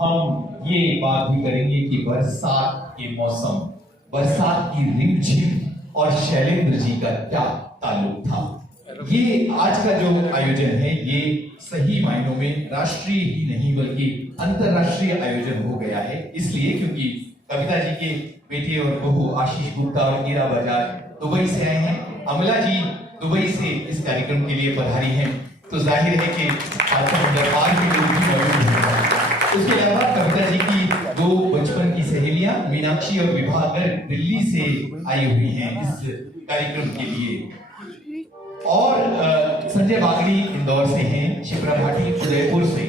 हम ये बात भी करेंगे कि बरसात के मौसम, बरसात की रिमझिम और शैलेंद्र जी का क्या ताल्लुक था। ये आज का जो आयोजन है ये सही मायनों में राष्ट्रीय ही नहीं बल्कि अंतरराष्ट्रीय आयोजन हो गया है, इसलिए क्योंकि कविता जी के बेटे और बहू आशीष गुप्ता और ईरा बजाज दुबई से आए हैं, अमला जी दुबई से इस कार्यक्रम के लिए पधारी हैं, तो जाहिर है कि दरबार के लोग भी मौजूद हैं। उसके अलावा कविता जी की दो बचपन की सहेलियां मीनाक्षी और विभा गर्ग दिल्ली से आई हुई हैं इस कार्यक्रम के लिए, और संजय बागड़ी इंदौर से हैं, शिप्रा भाटी उदयपुर से,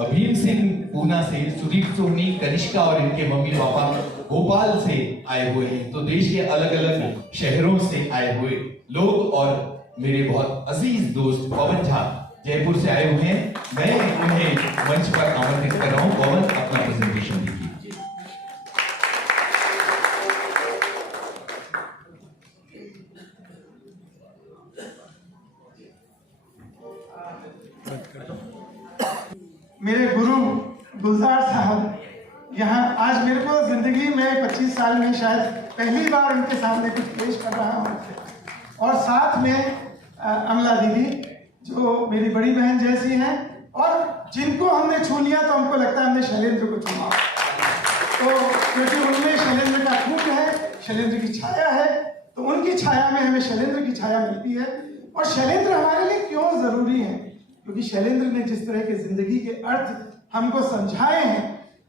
भीम सिंह पूना से, सुदीप सोनी, कनिष्का और इनके मम्मी पापा भोपाल से आए हुए हैं। तो देश के अलग अलग शहरों से आए हुए लोग और मेरे बहुत अजीज दोस्त पवन झा जयपुर से आए हुए हैं। मैं उन्हें मंच पर आमंत्रित कर रहा हूं। पवन, अपना प्रेजेंटेशन दीजिए। मेरे गुरु गुलजार साहब यहाँ आज मेरे को जिंदगी में 25 साल में शायद पहली बार उनके सामने कुछ पेश कर रहा हूँ, और साथ में अमला दीदी जो मेरी बड़ी बहन जैसी हैं और जिनको हमने छू लिया तो हमको लगता है हमने शैलेंद्र को छूआ, तो क्योंकि उनमें शैलेंद्र का खून है, शैलेंद्र की छाया है, तो उनकी छाया में हमें शैलेंद्र की छाया मिलती है। और शैलेंद्र हमारे लिए क्यों जरूरी है, क्योंकि शैलेंद्र ने जिस तरह के जिंदगी के अर्थ हमको समझाए हैं,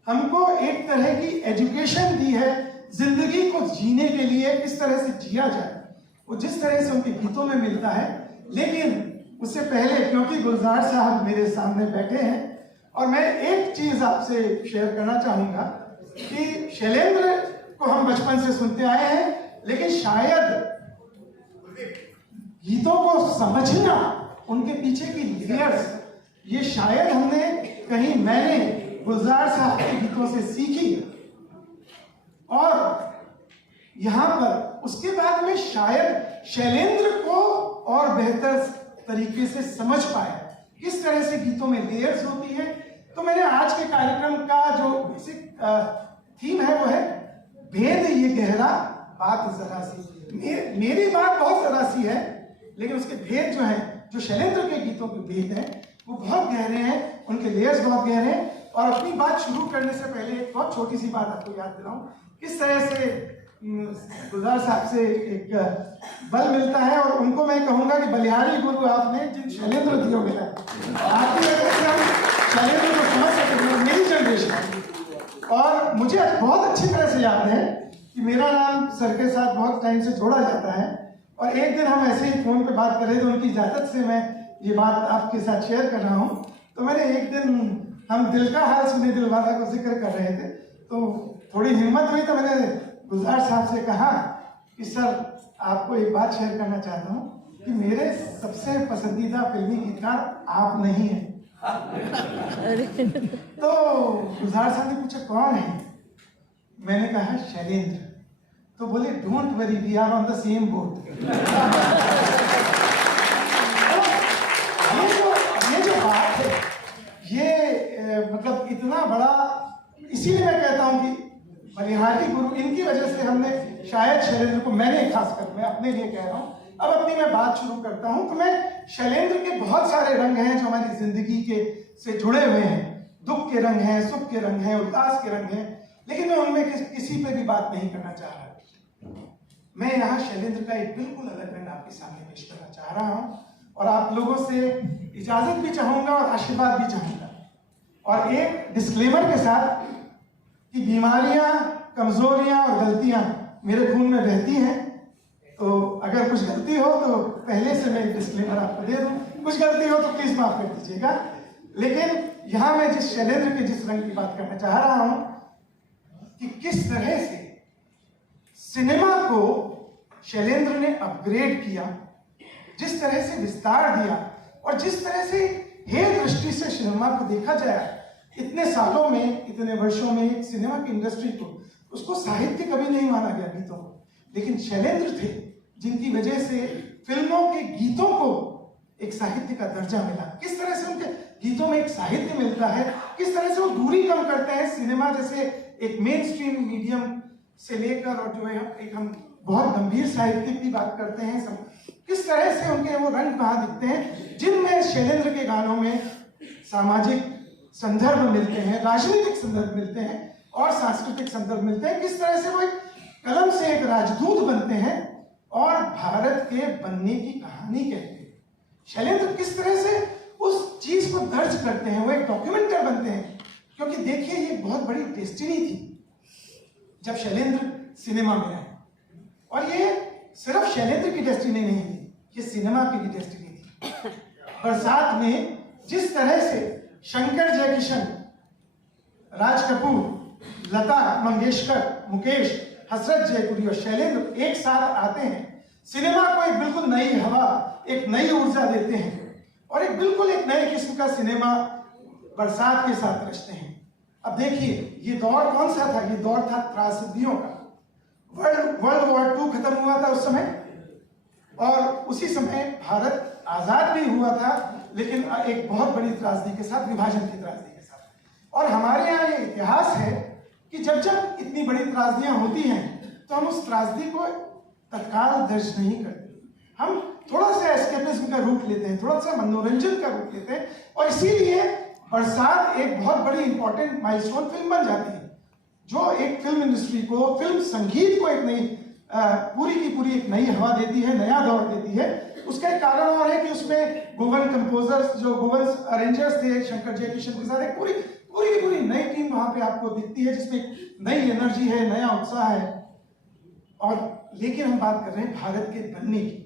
हमको एक तरह की एजुकेशन दी है जिंदगी को जीने के लिए, किस तरह से जिया जाए, वो जिस तरह से उनके गीतों में मिलता है। लेकिन उससे पहले क्योंकि गुलजार साहब मेरे सामने बैठे हैं और मैं एक चीज आपसे शेयर करना चाहूंगा कि शैलेंद्र को हम बचपन से सुनते आए हैं, लेकिन शायद गीतों को समझना, उनके पीछे की लेयर्स, ये शायद हमने कहीं, मैंने गुलजार साहब के गीतों से सीखी, और यहाँ पर उसके बाद में शायद शैलेंद्र को और बेहतर तरीके से समझ पाया किस तरह से गीतों में लेयर्स होती है। तो मैंने आज के कार्यक्रम का जो बेसिक थीम है वो है भेद ये गहरा बात जरा सी। मेरी बात बहुत जरा सी है, लेकिन उसके भेद जो है, जो शैलेंद्र के गीतों के भेद हैं वो बहुत गहरे हैं, उनके लेयर्स बहुत गहरे हैं। और अपनी बात शुरू करने से पहले एक बहुत छोटी सी बात आपको याद दिलाऊं, किस तरह से गुलजार साहब से एक बल मिलता है, और उनको मैं कहूंगा कि बलिहारी गुरु आपने जिन शैलेंद्र दियो मिला आपकी वजह से हम शैलेंद्र को समझ सकते, मेरी जनरेशन। और मुझे बहुत अच्छी तरह से याद है कि मेरा नाम सर के साथ बहुत टाइम से जोड़ा जाता है, और एक दिन हम ऐसे ही फोन पे बात कर रहे थे, उनकी इजाजत से मैं ये बात आपके साथ शेयर कर रहा हूँ। तो मैंने एक दिन, हम दिल का हाल सुने दिल वाला को जिक्र कर रहे थे, तो थोड़ी हिम्मत हुई तो मैंने गुलजार साहब से कहा कि सर आपको एक बात शेयर करना चाहता हूँ कि मेरे सबसे पसंदीदा फिल्मी गीतकार आप नहीं हैं। तो गुलजार साहब ने पूछा कौन है, मैंने कहा शैलेंद्र। तो बोले don't worry we are on the same boat. ये जो बात है, ये मतलब इतना बड़ा, इसीलिए मैं कहता हूँ कि बलिहारी गुरु, इनकी वजह से हमने शायद शैलेंद्र को, मैंने खासकर, मैं अपने लिए कह रहा हूँ, अब अपनी मैं बात शुरू करता हूँ। तो मैं शैलेंद्र के बहुत सारे रंग हैं जो हमारी जिंदगी के से जुड़े हुए हैं, दुख के रंग हैं, सुख के रंग हैं, उल्लास के रंग हैं, लेकिन मैं उनमें किसी पे भी बात नहीं करना चाह रहा। मैं यहाँ शैलेंद्र का एक बिल्कुल अलग रंग आपके सामने पेश करना चाह रहा हूँ, और आप लोगों से इजाजत भी चाहूंगा और आशीर्वाद भी चाहूंगा, और एक डिस्क्लेमर के साथ कि बीमारियां, कमजोरियां और गलतियां मेरे खून में बहती हैं, तो अगर कुछ गलती हो तो पहले से मैं डिस्क्लेमर आपको दे दूं, कुछ गलती हो तो प्लीज माफ कर दीजिएगा। लेकिन यहाँ मैं जिस शैलेंद्र के जिस रंग की बात करना चाह रहा हूं कि किस तरह से सिनेमा को शैलेंद्र ने अपग्रेड किया, जिस तरह से विस्तार दिया, और जिस तरह से हे दृष्टि से सिनेमा को देखा जाए इतने सालों में, इतने वर्षों में, सिनेमा की इंडस्ट्री को, उसको साहित्य कभी नहीं माना गया गीतों को, लेकिन शैलेंद्र थे जिनकी वजह से फिल्मों के गीतों को एक साहित्य का दर्जा मिला। किस तरह से उनके गीतों में एक साहित्य मिलता है, किस तरह से वो दूरी कम करते हैं सिनेमा जैसे एक मेन स्ट्रीम मीडियम से लेकर और जो है एक हम बहुत गंभीर साहित्य की बात करते हैं, सब किस तरह से उनके वो रंग कहाँ दिखते हैं, जिनमें शैलेंद्र के गानों में सामाजिक संदर्भ मिलते हैं, राजनीतिक संदर्भ मिलते हैं और सांस्कृतिक संदर्भ मिलते हैं। किस तरह से वो एक कलम से एक राजदूत बनते हैं और भारत के बनने की कहानी कहते हैं। शैलेंद्र किस तरह से उस चीज को दर्ज करते हैं, वो एक डॉक्यूमेंटर बनते हैं। क्योंकि देखिए ये बहुत बड़ी डेस्टिनी थी जब शैलेंद्र सिनेमा में आए, और ये सिर्फ शैलेंद्र की डेस्टिनी नहीं थी, ये सिनेमा की भी डेस्टिनी थी। बरसात में जिस तरह से शंकर जयकिशन, राज कपूर, लता मंगेशकर, मुकेश, हसरत जयपुरी और शैलेंद्र एक साथ आते हैं, सिनेमा को एक बिल्कुल नई हवा, एक नई ऊर्जा देते हैं और एक बिल्कुल एक नए किस्म का सिनेमा बरसात के साथ रचते हैं। अब देखिए ये दौर कौन सा था, ये दौर था त्रासदियों का। वर्ल्ड वॉर 2 खत्म हुआ था उस समय, और उसी समय भारत आजाद भी हुआ था, लेकिन एक बहुत बड़ी त्रासदी के साथ, विभाजन की त्रासदी के साथ। और हमारे यहाँ ये इतिहास है कि जब जब इतनी बड़ी त्रासदियां होती हैं तो हम उस त्रासदी को तत्काल दर्ज नहीं करते, हम थोड़ा सा एस्केपिज्म का रूप लेते हैं, थोड़ा सा मनोरंजन का रूप लेते हैं, और इसीलिए बरसात एक बहुत बड़ी इंपॉर्टेंट माइलस्टोन फिल्म बन जाती है, जो एक फिल्म इंडस्ट्री को, फिल्म संगीत को एक नई पूरी की पूरी एक नई हवा देती है, नया दौर देती है। उसका एक कारण और है कि उसमें गोवन कंपोजर्स, जो गोवन अरेंजर्स थे शंकर जयकिशन के साथ, एक पूरी की पूरी नई टीम वहां पे आपको दिखती है, जिसमें नई एनर्जी है, नया उत्साह है। और लेकिन हम बात कर रहे हैं भारत के बनने की,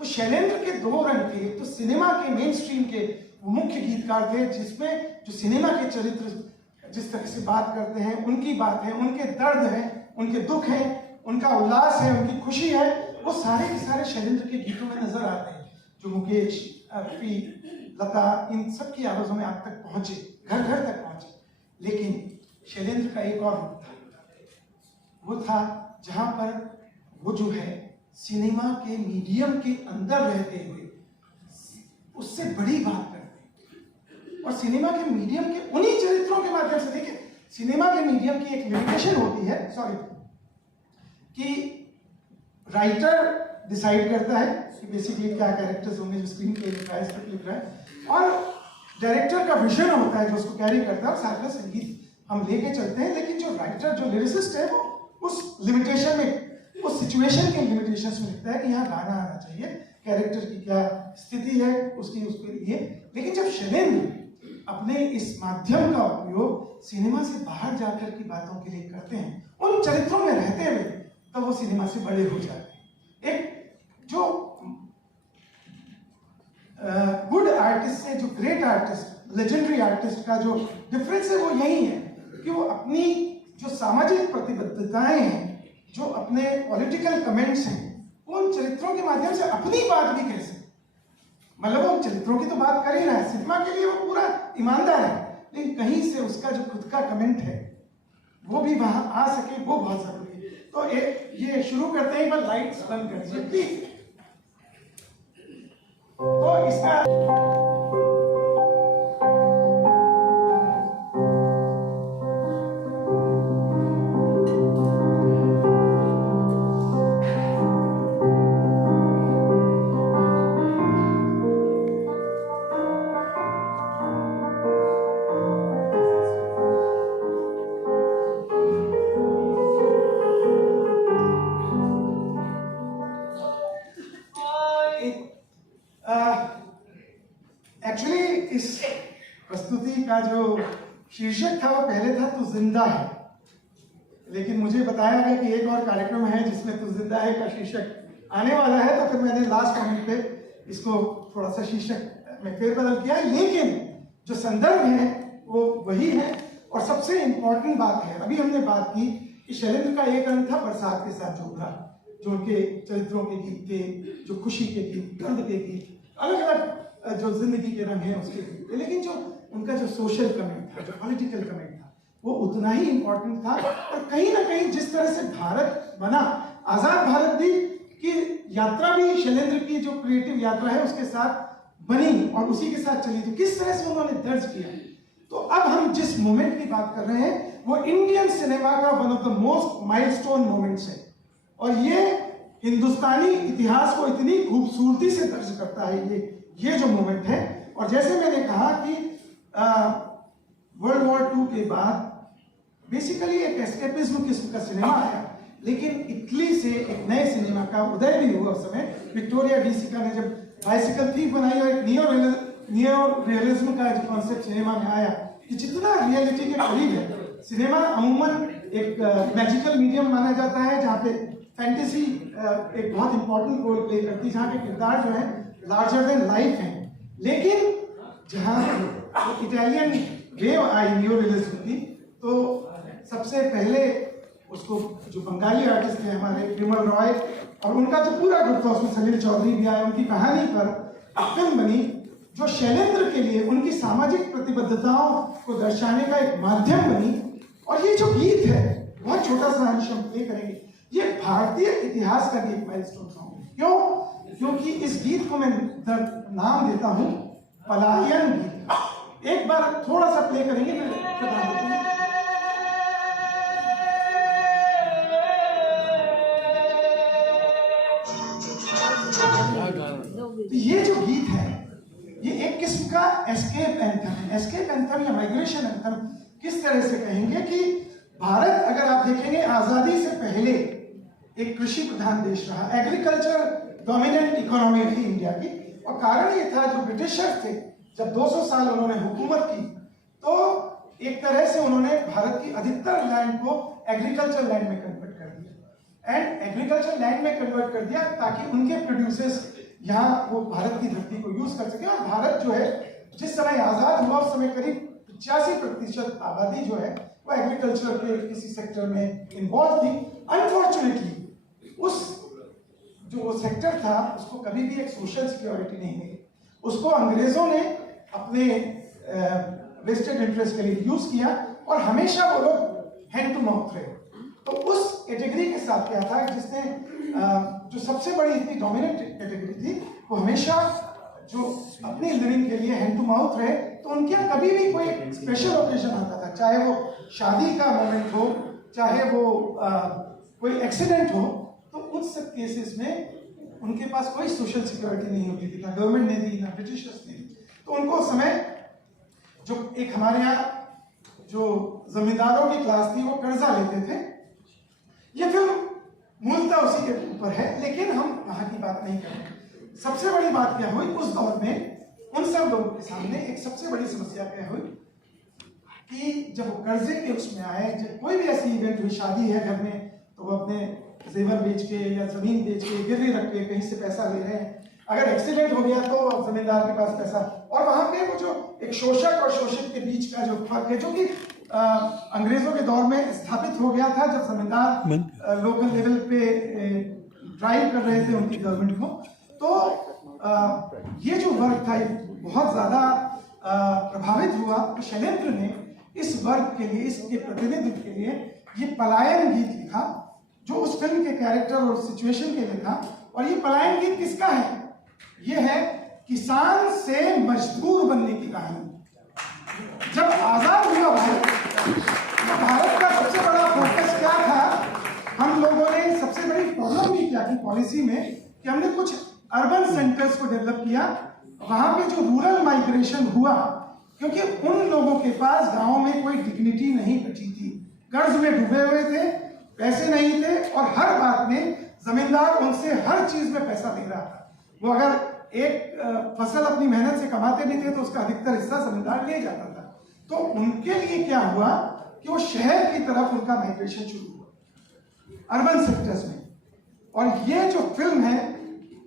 तो शैलेंद्र के दो रंग थे। तो सिनेमा के मेन स्ट्रीम के वो मुख्य गीतकार थे, जिसमें जो सिनेमा के चरित्र जिस तरह से बात करते हैं, उनकी बात है, उनके दर्द है, उनके दुख है, उनका उल्लास है, उनकी खुशी है, वो सारे के सारे शैलेंद्र के गीतों में नजर आते हैं, जो मुकेश, रफी, लता, इन सब की आवाजों में आप तक पहुंचे, घर घर तक पहुंचे। लेकिन शैलेंद्र का एक और रूप था, वो था जहां पर वो जो है सिनेमा के मीडियम के अंदर रहते हुए उससे बड़ी बात करते हैं, और सिनेमा के मीडियम के उन्हीं चरित्रों के माध्यम से। देखिए सिनेमा के मीडियम की एक लिमिटेशन होती है, कि राइटर डिसाइड करता है कि बेसिकली क्या कैरेक्टर्स होंगे जो स्क्रीन पे लिख रहा है, स्क्रिप्ट लिख रहा है, और डायरेक्टर का विजन होता है जो उसको कैरी करता है, और साथ में संगीत हम लेके चलते हैं। लेकिन जो राइटर, जो लिरिसिस्ट है, वो उस लिमिटेशन में, उस सिचुएशन के लिमिटेशंस में लिखता है कि यहाँ गाना आना चाहिए, कैरेक्टर की क्या स्थिति है उसकी, उसके लिए। लेकिन जब शैलेंद्र अपने इस माध्यम का उपयोग सिनेमा से बाहर जाकर की बातों के लिए करते हैं, उन चरित्रों में रहते हुए, तो वो सिनेमा से बड़े हो जाते हैं। एक जो गुड आर्टिस्ट से जो ग्रेट आर्टिस्ट, लेजेंडरी आर्टिस्ट का जो डिफरेंस है वो यही है कि वो अपनी जो सामाजिक प्रतिबद्धताएं हैं, जो अपने पॉलिटिकल कमेंट्स हैं, उन चरित्रों के माध्यम से अपनी बात भी कह सकते। मतलब वो चरित्रों की तो बात कर ही रहा है, सिनेमा के लिए वो पूरा ईमानदार है, लेकिन कहीं से उसका जो खुद का कमेंट है वो भी वहां आ सके, वो बहुत जरूरी है। तो ये शुरू करते हैं, एक बार लाइट्स बंद कर दीजिए प्लीज। तो इसका एक्चुअली इस प्रस्तुति का जो शीर्षक था वो पहले था तू जिंदा है, लेकिन मुझे बताया गया कि एक और कार्यक्रम है जिसमें तू जिंदा है का शीर्षक आने वाला है, तो फिर मैंने लास्ट मोमेंट पे इसको थोड़ा सा शीर्षक में फेरबदल किया है। लेकिन जो संदर्भ है वो वही है, और सबसे इंपॉर्टेंट बात है, अभी हमने बात की कि शैलेंद्र का एक रंग था बरसात के साथ जुड़ा, जो उनके चरित्रों के गीत थे, जो खुशी के गीत, दर्द के गीत, अलग अलग जो जिंदगी के रंग हैं उसके गीत थे। लेकिन जो उनका जो सोशल कमेंट था, जो पॉलिटिकल कमेंट था, वो उतना ही इंपॉर्टेंट था। और कहीं ना कहीं जिस तरह से भारत बना, आजाद भारत भी की यात्रा भी शैलेंद्र की जो क्रिएटिव यात्रा है उसके साथ बनी और उसी के साथ चली, तो किस तरह से उन्होंने दर्ज किया, तो अब हम जिस मोमेंट की बात कर रहे हैं वो इंडियन सिनेमा का one of the most milestone moments है, और ये हिंदुस्तानी इतिहास को इतनी खूबसूरती से दर्ज करता है ये जो मोमेंट है। और जैसे मैंने कहा कि वर्ल्ड वॉर II के बाद बेसिकली एक एस्केपिज्म किस्म का सिनेमा आया, लेकिन इटली से एक नए सिनेमा का उदय भी हुआ उस समय। विक्टोरिया डी सिका ने जब बाइसिकल थीफ बनाई और एक नियो रियलिज्म का जो कॉन्सेप्ट सिनेमा में आया कि जितना रियलिटी के करीब है। सिनेमा अमूमन एक मैजिकल मीडियम माना जाता है जहाँ पे फैंटेसी एक बहुत इंपॉर्टेंट रोल प्ले करती है, जहाँ पे किरदार जो है लार्जर देन लाइफ है। लेकिन जहाँ इटालियन वेव आई नियो रियलिज्म की, तो सबसे पहले उसको जो बंगाली आर्टिस्ट थे हमारे विमल रॉय और उनका जो पूरा ग्रुप था, उसमें सलील चौधरी भी आए, उनकी कहानी पर एक फिल्म बनी जो शैलेंद्र के लिए उनकी सामाजिक प्रतिबद्धताओं को दर्शाने का एक माध्यम बनी। और ये जो गीत है, बहुत छोटा सा अंश हम प्ले करेंगे, ये भारतीय इतिहास का भी एक माइलस्टोन सॉन्ग है। क्यों? क्योंकि इस गीत को मैं नाम देता हूं पलायन गीत। एक बार थोड़ा सा प्ले करेंगे फिर तो ये जो गीत है ये एक किस्म का एस्केप एंथम है। एस्केप एंथम या माइग्रेशन एंथम किस तरह से कहेंगे कि भारत, अगर आप देखेंगे, आजादी से पहले एक कृषि प्रधान देश रहा, एग्रीकल्चर डोमिनेंट इकोनॉमी थी इंडिया की। और कारण ये था, जो ब्रिटिशर्स थे जब 200 साल उन्होंने हुकूमत की, तो एक तरह से उन्होंने भारत की अधिकतर लैंड को एग्रीकल्चर लैंड में कन्वर्ट कर दिया। एंड एग्रीकल्चर लैंड में कन्वर्ट कर दिया ताकि उनके प्रोड्यूसर्स यहाँ वो भारत की धरती को यूज कर सके। और भारत जो है जिस समय आजाद हुआ उस समय करीब 85% आबादी जो है वो एग्रीकल्चर के किसी सेक्टर में इन्वॉल्व थी। अनफॉर्चुनेटली उस जो वो सेक्टर था उसको कभी भी एक सोशल सिक्योरिटी नहीं मिली। उसको अंग्रेजों ने अपने वेस्टेड इंटरेस्ट के लिए यूज किया और हमेशा वो लोग हैंड टू माउथ रहे। तो उस कैटेगरी के साथ क्या था, जिसने जो सबसे बड़ी इतनी डोमिनेंट कैटेगरी थी वो हमेशा जो अपनी लिविंग के लिए हैंड टू माउथ रहे। तो उनके यहाँ कभी भी कोई स्पेशल ओकेजन आता था, चाहे वो शादी का मोमेंट हो, चाहे वो कोई एक्सीडेंट हो, तो उन सब केसेस में उनके पास कोई सोशल सिक्योरिटी नहीं होती थी, ना गवर्नमेंट ने दी, ना ब्रिटिशर्स ने दी। तो उनको उस समय जो एक हमारे यहाँ जो जमींदारों की क्लास थी वो कर्जा लेते थे। ये फिल्म मूलतः उसी के ऊपर है, लेकिन हम वहां की बात नहीं करेंगे। सबसे बड़ी बात क्या हुई उस दौर में उन सब लोगों के सामने, एक सबसे बड़ी समस्या क्या हुई कि जब वो कर्जे के उसमें आए, जब कोई भी ऐसी इवेंट हुई, शादी है घर में, तो वो अपने जेवर बेच के या जमीन बेच के गिरवी रख के कहीं से पैसा ले रहे हैं। अगर एक्सीडेंट हो गया तो जमींदार के पास पैसा। और वहां पे वो जो एक शोषक और शोषित के बीच का जो फर्क है, जो कि अंग्रेजों के दौर में स्थापित हो गया था, जब जमींदार लोकल लेवल पे ड्राइव कर रहे थे उनकी गवर्नमेंट को, तो ये जो वर्ग था बहुत ज्यादा प्रभावित हुआ। तो शैलेंद्र ने इस वर्ग के लिए, इसके प्रतिनिधित्व के लिए ये पलायन गीत लिखा, जो उस फिल्म के कैरेक्टर और सिचुएशन के लिए था। और ये पलायन गीत किसका है? ये है किसान से मजदूर बनने की कहानी। जब आजाद हुआ भारत, तो भारत का सबसे बड़ा फोकस क्या था? हम लोगों ने सबसे बड़ी प्रॉब्लम भी क्या की पॉलिसी में कि हमने कुछ अर्बन सेंटर्स को डेवलप किया। वहां पे जो रूरल माइग्रेशन हुआ, क्योंकि उन लोगों के पास गांव में कोई डिग्निटी नहीं बची थी, कर्ज में डूबे हुए थे, पैसे नहीं थे, और हर बात में जमींदार उनसे हर चीज में पैसा दे रहा था। वो अगर एक फसल अपनी मेहनत से कमाते भी थे तो उसका अधिकतर हिस्सा जमींदार ले जाता था। तो उनके लिए क्या हुआ कि वो शहर की तरफ उनका माइग्रेशन शुरू हुआ, अर्बन सेक्टर्स में। और ये जो फिल्म है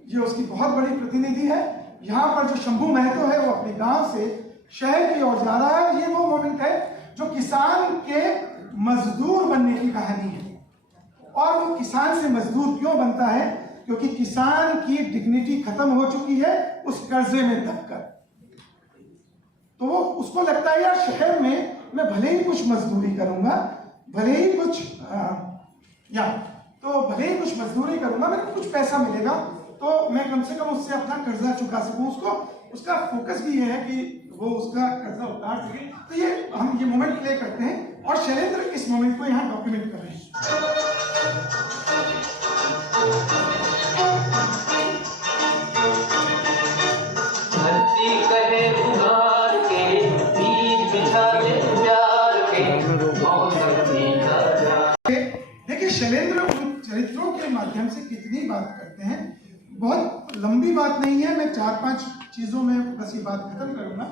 ये उसकी बहुत बड़ी प्रतिनिधि है। यहाँ पर जो शंभू महतो है वो अपने गांव से शहर की ओर जा रहा है। ये वो मोमेंट है जो किसान के मजदूर बनने की कहानी है। और वो किसान से मजदूर क्यों बनता है? क्योंकि किसान की डिग्निटी खत्म हो चुकी है उस कर्जे में दबकर। तो वो उसको लगता है यार शहर में मैं भले ही कुछ मजदूरी करूंगा, भले ही कुछ भले ही कुछ मजदूरी करूंगा, मेरे को कुछ पैसा मिलेगा तो मैं कम से कम उससे अपना कर्जा चुका सकूं। उसको उसका फोकस भी ये है कि वो उसका कर्जा उतार सके। तो ये हम ये मोमेंट प्ले करते हैं और शैलेंद्र इस मोमेंट को यहाँ डॉक्यूमेंट कर रहे हैं। धरती कहे उगार के बीज बिछा दे प्यार के मौसम मीठा जा। देखिए शैलेंद्र उन चरित्रों के माध्यम से कितनी बात करते हैं। बहुत लंबी बात नहीं है, मैं 4-5 चीजों में बस ये बात खत्म करूंगा।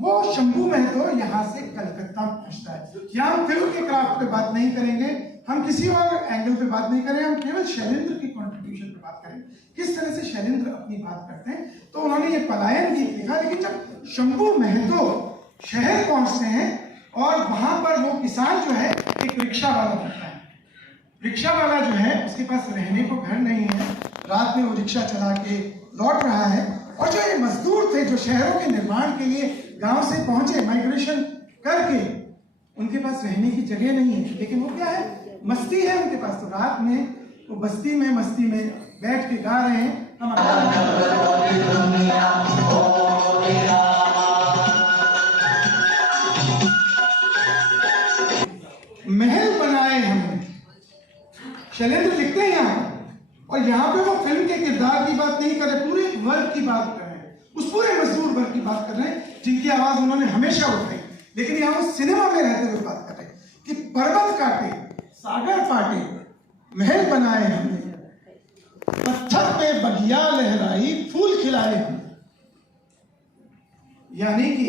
वो शंभू महतो यहाँ से कलकत्ता पहुंचता है। यहाँ हम फिल्म के क्राफ्ट पे बात नहीं करेंगे, हम किसी और एंगल पे बात नहीं करेंगे, हम केवल शैलेंद्र की कंट्रीब्यूशन पे बात करेंगे, किस तरह से शैलेंद्र अपनी बात करते हैं। तो उन्होंने ये पलायन गीत लिखा, लेकिन जब शंभू महतो शहर पहुंचते हैं और वहां पर वो किसान जो है एक रिक्शा वाला बनता है। रिक्शा वाला जो है उसके पास रहने को घर नहीं है, रात में वो रिक्शा चला के लौट रहा है। और जो ये मजदूर थे जो शहरों के निर्माण के लिए गांव से पहुंचे माइग्रेशन करके, उनके पास रहने की जगह नहीं है, लेकिन वो क्या है, मस्ती है उनके पास। तो रात में वो बस्ती में मस्ती में बैठ के गा रहे हैं हम महल बनाए हमने। शैलेंद्र लिखते हैं यहाँ, और यहाँ पे वो फिल्म के किरदार की बात नहीं कर रहे, पूरे वर्ग की बात कर रहे हैं, उस पूरे मजदूर वर्ग की बात कर रहे हैं जिनकी आवाज उन्होंने हमेशा उठाई। लेकिन यहाँ वो सिनेमा में रहते हुए बात कर रहे हैं कि पर्वत काटे, सागर पाटे, महल बनाए हमने, पत्थर पे बगिया लहराई, फूल खिलाए हमने। यानी कि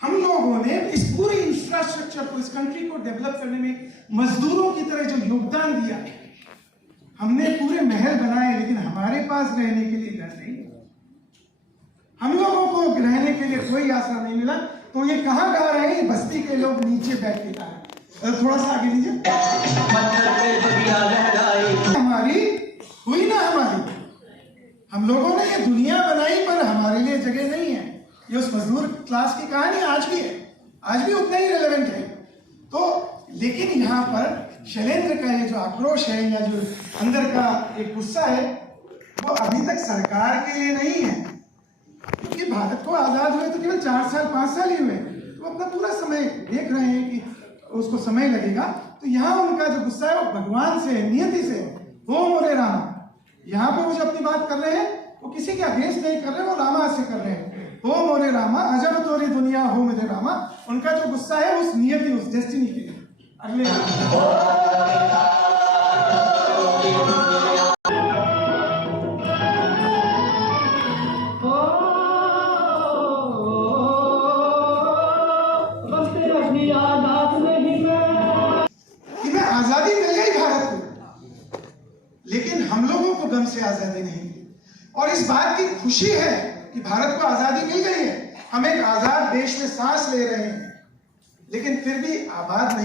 हम लोगों ने इस पूरी इंफ्रास्ट्रक्चर को, इस कंट्री को डेवलप करने में मजदूरों की तरह जो योगदान दिया, हमने पूरे महल बनाए, लेकिन हमारे पास रहने के लिए घर नहीं, हम लोगों को रहने के लिए कोई आसरा नहीं मिला। तो ये कहाँ गा रहे हैं, बस्ती के लोग नीचे बैठ के गा रहे हैं। थोड़ा सा आगे लीजिए। हमारी हुई ना हमारी, हम लोगों ने ये दुनिया बनाई पर हमारे लिए जगह नहीं है। ये उस मजदूर क्लास की कहानी आज भी है, आज भी उतना ही रेलेवेंट है। तो लेकिन यहाँ पर शैलेंद्र का ये जो आक्रोश है या जो अंदर का एक गुस्सा है, वो अभी तक सरकार के लिए नहीं है, क्योंकि भारत को आजाद हुए तो केवल 4 साल 5 साल ही हुए। तो अपना पूरा समय देख रहे हैं कि उसको समय लगेगा। तो यहाँ उनका जो गुस्सा है वो भगवान से, नियति से, हो मोरे रामा। यहाँ पे वो जो अपनी बात कर रहे हैं वो किसी के अगेंस्ट नहीं कर रहे, वो रामा से कर रहे हैं, हो मोरे रामा, अजब तोरी दुनिया हो मेरे रामा। उनका जो गुस्सा है उस नियति, उस डेस्टिनी के लिए। अगले आजादी मिल गई भारत को, लेकिन हम लोगों को गम से आजादी नहीं मिली। और इस बात की खुशी है कि भारत को आजादी मिल गई है, हम एक आजाद देश में सांस ले रहे हैं, लेकिन फिर भी आबाद नहीं।